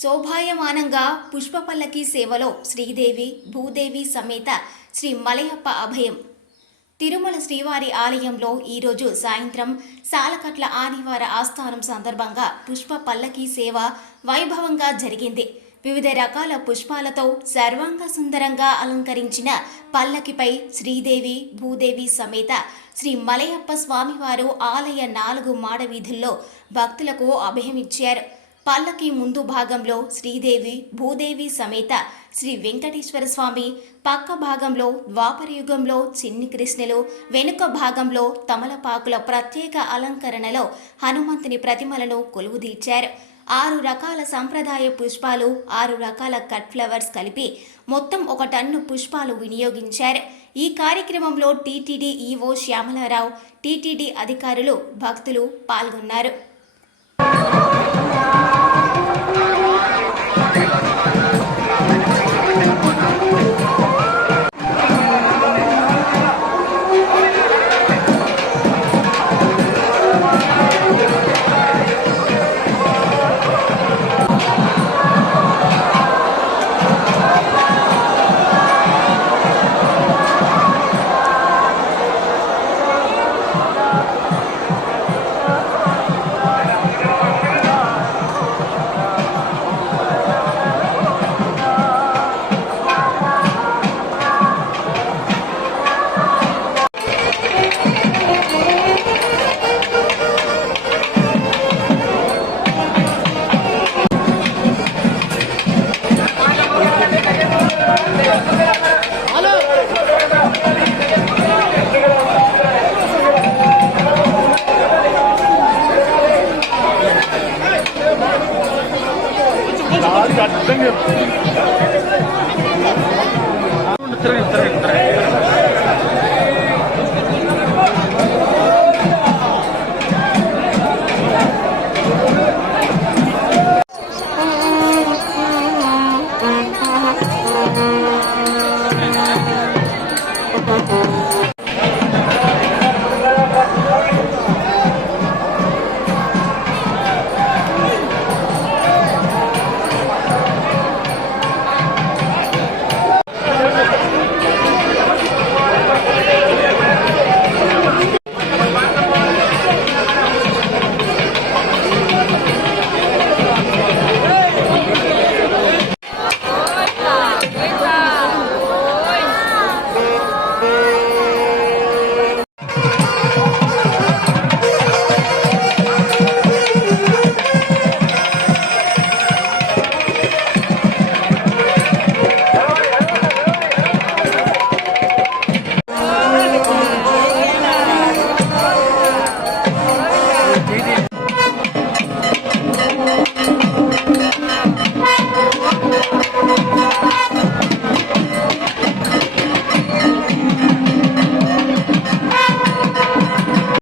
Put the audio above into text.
శోభాయమానంగా పుష్పపల్లకి సేవలో శ్రీదేవి భూదేవి సమేత శ్రీ మలయప్ప అభయం. తిరుమల శ్రీవారి ఆలయంలో ఈరోజు సాయంత్రం సాలకట్ల ఆదివార ఆస్థానం సందర్భంగా పుష్ప పల్లకి సేవ వైభవంగా జరిగింది. వివిధ రకాల పుష్పాలతో సర్వాంగ సుందరంగా అలంకరించిన పల్లకిపై శ్రీదేవి భూదేవి సమేత శ్రీ మలయప్ప స్వామివారు ఆలయ నాలుగు మాడ వీధుల్లో భక్తులకు అభయమిచ్చారు. పల్లకి ముందు భాగంలో శ్రీదేవి భూదేవి సమేత శ్రీ వెంకటేశ్వర స్వామి పక్క భాగంలో ద్వాపరయుగంలో చిన్ని కృష్ణులు వెనుక భాగంలో తమలపాకుల ప్రత్యేక అలంకరణలో హనుమంతుని ప్రతిమలను కొలువుదీర్చారు. ఆరు రకాల సంప్రదాయ పుష్పాలు ఆరు రకాల కట్ ఫ్లవర్స్ కలిపి మొత్తం ఒక టన్ను పుష్పాలు వినియోగించారు. ఈ కార్యక్రమంలో టీటీడీ ఈవో శ్యామలారావు టీటీడీ అధికారులు భక్తులు పాల్గొన్నారు. అడ్డంగా తిరగండి తిరగండి తిరగండి